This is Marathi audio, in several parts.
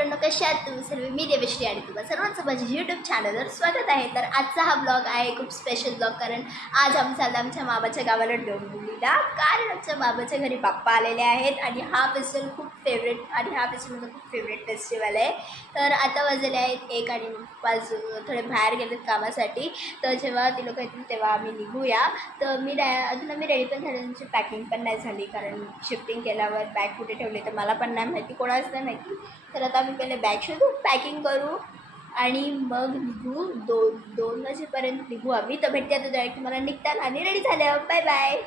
मित्रांनो, कशा आहात तुम्ही सर्व? मी देवश्री आणि तुम्हा सर्वांचं माझ्या यूट्यूब चॅनलवर स्वागत आहे. तर आजचा हा ब्लॉग आहे खूप स्पेशल ब्लॉग, कारण आज आम्ही चाललो आमच्या मामाच्या गावाला डोंबिवलीला, कारण आमच्या मामाच्या घरी बाप्पा आलेले आहेत आणि हा फेस्टिवल खूप फेवरेट आणि हा फेस्टिवल माझा खूप फेवरेट फेस्टिवल आहे. तर आता वाजले आहेत 1 आणि 5, थोडे बाहेर गेलेत कामासाठी. तर जेव्हा ती लोक येतील तेव्हा आम्ही निघूया. तर अजून आम्ही रेडी पण झाली, त्यांची पॅकिंग पण नाही झाली, कारण शिफ्टिंग केल्यावर बॅग कुठे ठेवली तर मला पण नाही माहिती, कोणाच नाही माहिती. तर आता आम्ही पहिले बॅग शोधू, पॅकिंग करू आणि मग निघू. 2 वाजेपर्यंत निघू आम्ही. तर भेटते आता डायरेक्ट मला निघताना आणि रेडी झाल्यावर. Bye bye.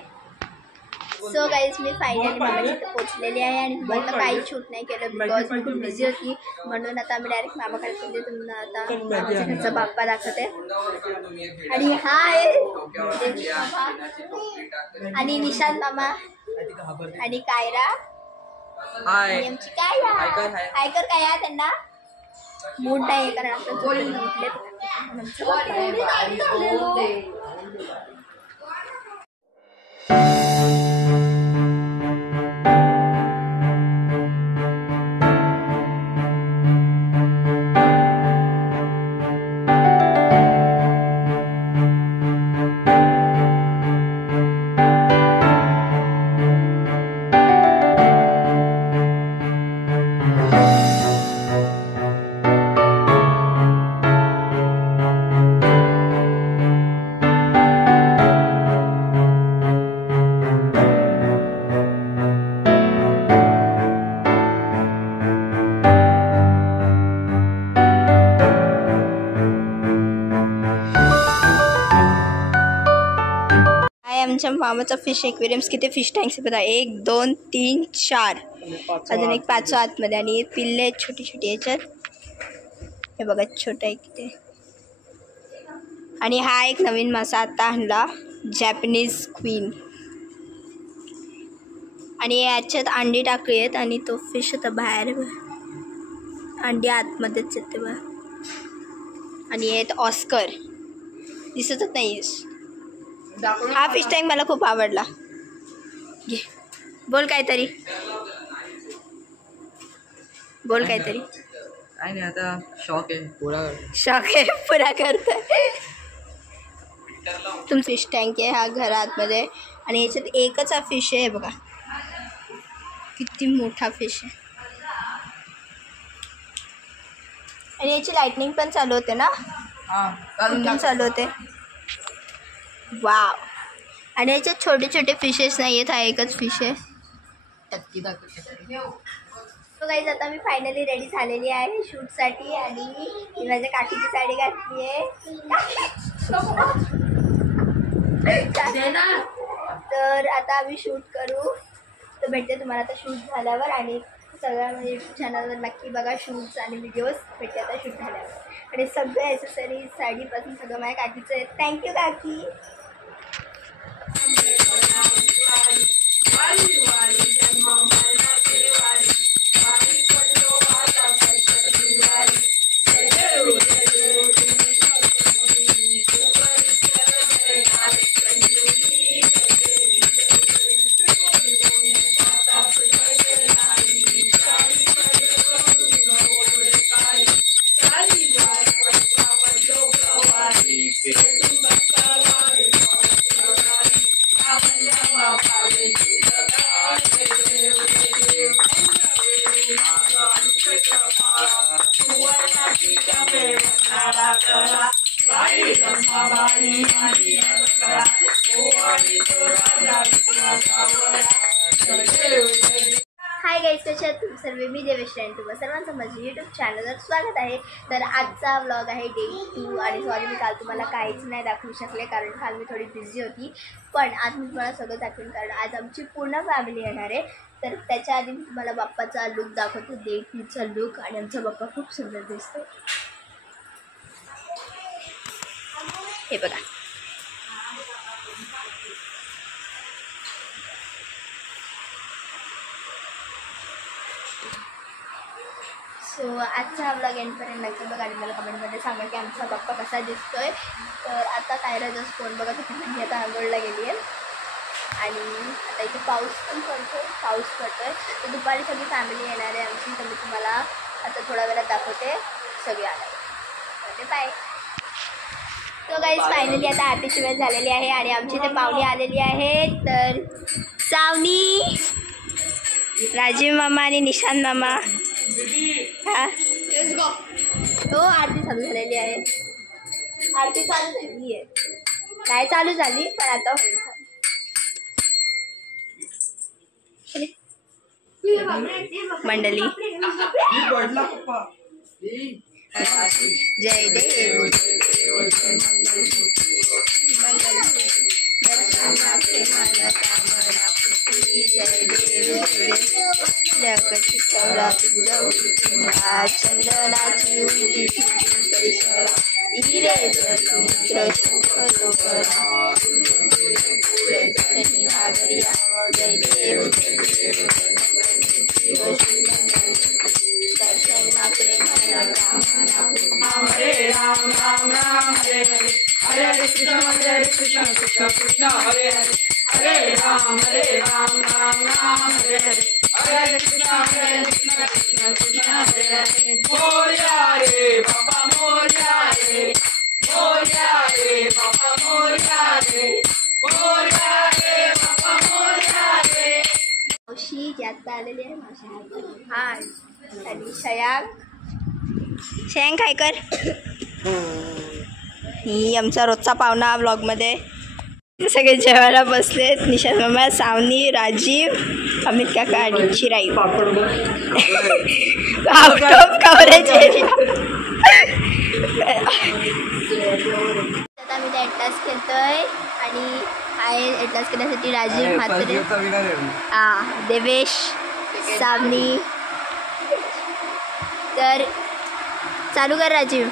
सो गाईज, मी फायनली मामाच्या इथे पोचलेली आहे आणि तुम्हाला काहीच शूट नाही केलं बिकॉज मी खूप बिझी होती. म्हणून आता आम्ही डायरेक्ट मामाकडे चालले. तुम्हाला आता मामाच्या घरचा बाप्पा दाखवते. आणि हा आहे आणि निशांत मामा आणि कायरा आणि आमची कायरा. आयकर काय आहे, त्यांना मूड नाही कारण आता जोडून उठले. आमच्या मामाचा फिश एक्वेरियम्स. किती फिश टँक्स बघा, 1 2 3 4, अजून एक 5 आतमध्ये आणि पिल्ले छोटी छोटी याच्यात. हे बघा छोटा आहे किती. आणि हा एक नवीन मासा आता आणला, जॅपनीज क्वीन. आणि याच्यात अंडी टाकली आहेत आणि तो फिश आता बाहेर, अंडी आतमध्येच येते बघा. आणि आहेत ऑस्कर, दिसतच नाही. हा फिश टँक मला खूप आवडला. घे, बोल काहीतरी, बोल काहीतरी. काय नाही, आता शॉक आहे पुरा करतोय. तुम फिश टँक आहे हा घरातमध्ये आणि याच्यात एकच हा फिश आहे बघा, किती मोठा फिश आहे. आणि याची लाइटनिंग पण चालू होते ना, कुठून चालू होते. वाव. आणि याच्यात छोटे छोटे फिशेस नाही आहेत, हा एकच फिश आहे. सो गाईज, आता मी फायनली रेडी झालेली आहे शूटसाठी आणि मी माझ्या काकीची साडी घातली आहे. तर आता आम्ही शूट करू. तर भेटते तुम्हाला आता शूट झाल्यावर. आणि सगळ्या म्हणजे यूट्यूब चॅनलवर नक्की बघा शूट्स आणि व्हिडिओज. भेटते आता शूट झाल्यावर. आणि सगळं ॲक्सेसरीज साडीपासून सगळं माझ्या काकीचं आहे. थँक्यू काकी. हाय गाईज, कशा आहात तुम्ही सर्व? मी देवश्री आणि तुम्हा सर्वांचं माझ्या यूट्यूब चॅनलवर स्वागत आहे. तर आजचा व्लॉग आहे डे 2 आणि सॉरी मी काल तुम्हाला काहीच नाही दाखवू शकले कारण काल मी थोडी बिझी होती. पण आज मी तुम्हाला सगळं दाखवेन कारण आज आमची पूर्ण फॅमिली येणार आहे. तर त्याच्या आधी मी तुम्हाला बाप्पाचा लुक दाखवतो, डे 2चा लुक. आणि आमचा बाप्पा खूप सुंदर दिसतो, हे बघा. सो आजचा हा ब्लॉग एंडपर्यंत नक्की बघा आणि मला कमेंटमध्ये सांगा की आमचा बाप्पा कसा दिसतोय. तर आता कायरा जस्ट फोन बघा की मी आता आंघोळला गेली आहे आणि आता इथे पाऊस पण पडतो आहे. तर दुपारी सगळी फॅमिली येणार आहे आमची. तर मी तुम्हाला आता थोड्या वेळात दाखवते सगळे आले बाय. तो गाईज फायनली आता आरतीची वेळ झालेली आहे आणि आमची ते पाहुणे आलेली आहेत. तर सावनी, राजीव मामा आणि निशांत मामा. हा हो आरती चालू झालेली आहे. आरती चालू झाली आहे, नाही चालू झाली पण आता होईल. मंडळी जय देव Hare Ram Ram Ram Hare Hare Hare Krishna Krishna Krishna Hare Hare Hare Ram Ram Ram Hare Hare Hare Krishna Krishna Krishna Hare Hare. Moria re Papa Moria re Papa Moria re Papa Moria re. मावशी जास्त आलेली आहे. मावशी हा आणि शयांक काय कर. ही आमचा रोजचा पाहुणा ब्लॉगमध्ये. सगळे जेवायला बसलेत. निशांत मामा, सावनी, राजीव, अमित काका आणि चिराई. Out of coverage area. आता आम्ही त्या एटलास खेळतोय आणि आहे एटलास खेळण्यासाठी राजीव म्हात्रे, देवेश, सावनी. तर चालू कर राजीव.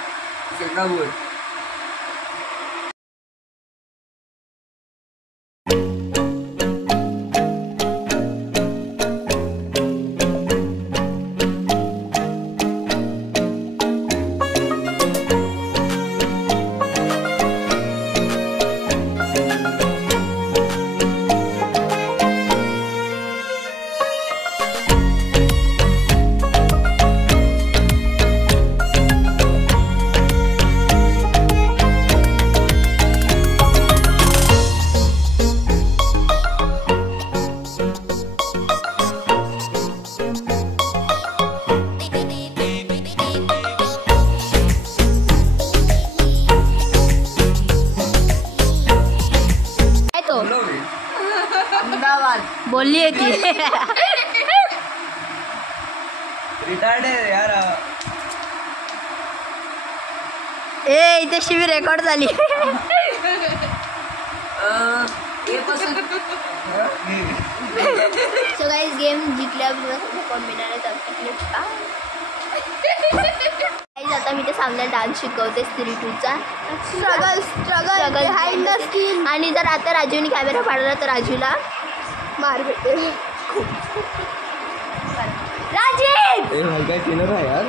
बोलली आहे ती. रिटायर्ड आहे यार. ए इथे शिवी रेकॉर्ड झाली. सो गाइस गेम जिंकल्यावर कोण मिळणार आहे. आता मी ते सांगणार डान्स शिकवते स्त्री 2चा स्ट्रगल बिहाइंड द स्क्रीन. आणि जर आता राजूने कॅमेरा पाडला तर राजूला मार भेटेल. राजीव काय केलं आहे यार.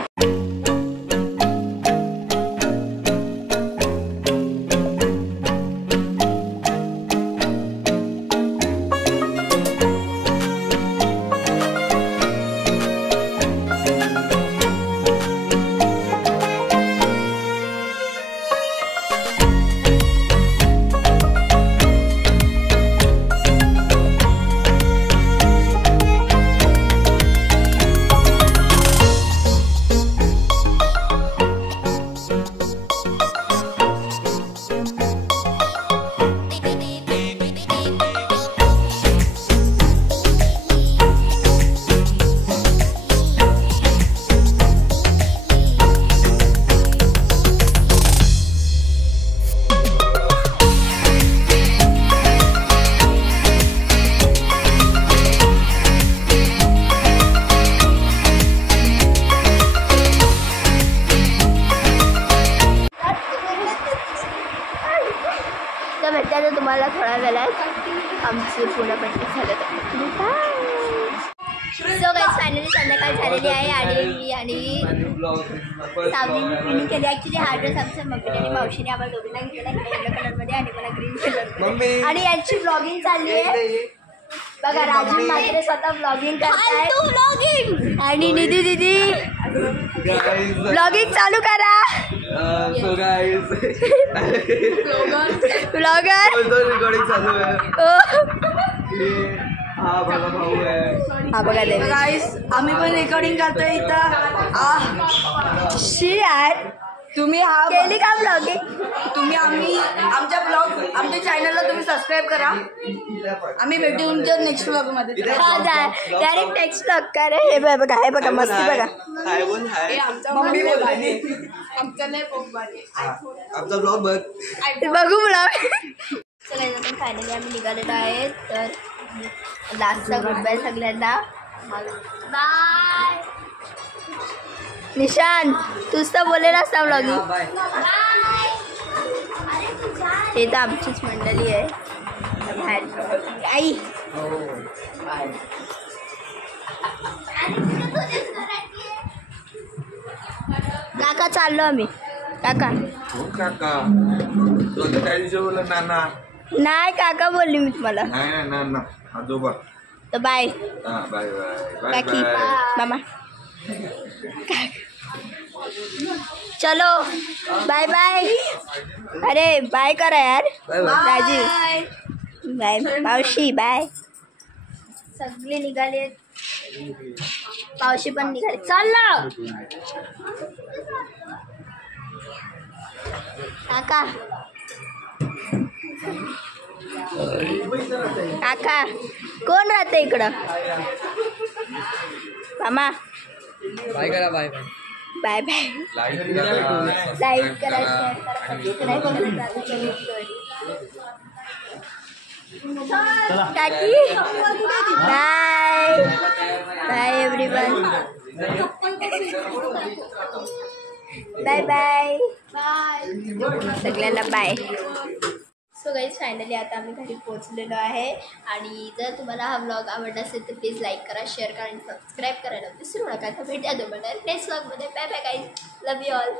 तुम्हाला थोड्या वेळात आमची पूर्णपणे झालं. सो गाईज फायनली संध्याकाळ झालेली आहे आणि मी आणि सावनी केली. ॲक्च्युली हा ड्रेस आमच्या मम्मीने आणि मावशीने आम्हाला दोघींना घेतलेला आहे येलो कलरमध्ये आणि मला ग्रीन कलर. आणि यांची ब्लॉगिंग चालली आहे. बघा राजू मात्र स्वतः ब्लॉगिंग करताय आणि निधी दिदी ब्लॉगिंग चालू करा. सो गाइस ब्लॉगर रिकॉर्डिंग चालू आहे. हा बघा भाऊ आहे. हा बघा देव गाईस आम्ही पण रेकॉर्डिंग करतोय इथं. शी यार तुम्ही हा केली का ब्लॉगिंग. तुम्ही आमच्या चॅनलला तुम्ही सबस्क्राईब करा. आम्ही भेटू तुमच्या नेक्स्ट ब्लॉग मध्ये. हा डायरेक्ट टेक्स्ट ब्लॉग करा. हे बघा मस्ती बघा. हाय बोल हाय. मम्मी बोलते आमचा ब्लॉग बघ. बघू ब्लॉग. चला आपण फायनली आम्ही निघालेलो आहे. तर लास्टचा गुड बाय सगळ्यांना. बाय. निशांत तूच तर बोले नसता ब्लॉगिंग. हे तर आमचीच मंडळी आहे बाहेर. आई काका चाललो आम्ही. काका हो काका तुला त्या दिवशी बोलला नाना. नाही काका बोलली मी तुम्हाला. नाही नाही नाना आजोबा. तर बाय हा बाय बाय बाय काकी बाय. मामा. चलो बाय बाय. अरे बाय करा यार. राजीव बाय. मावशी बाय. सगळे निघाले. मावशी पण निघाले. चाललो काका. काका कोण राहते इकडं. मामा बाय करा bye bye. Bye bye. Like करा शेअर करा सबस्क्राईब करा. काकी bye bye everyone. Bye bye सगळ्यांना बाय. सो गाईज फायनली आता आम्ही घरी पोहोचलेलो आहे. आणि जर तुम्हाला हा व्लॉग आवडला असेल तर प्लीज लाईक करा शेअर करा आणि सबस्क्राईब करायला विसरू नका. तर भेटूया तुम्हाला नेक्स्ट व्लॉगमध्ये. Bye bye guys. Love you all.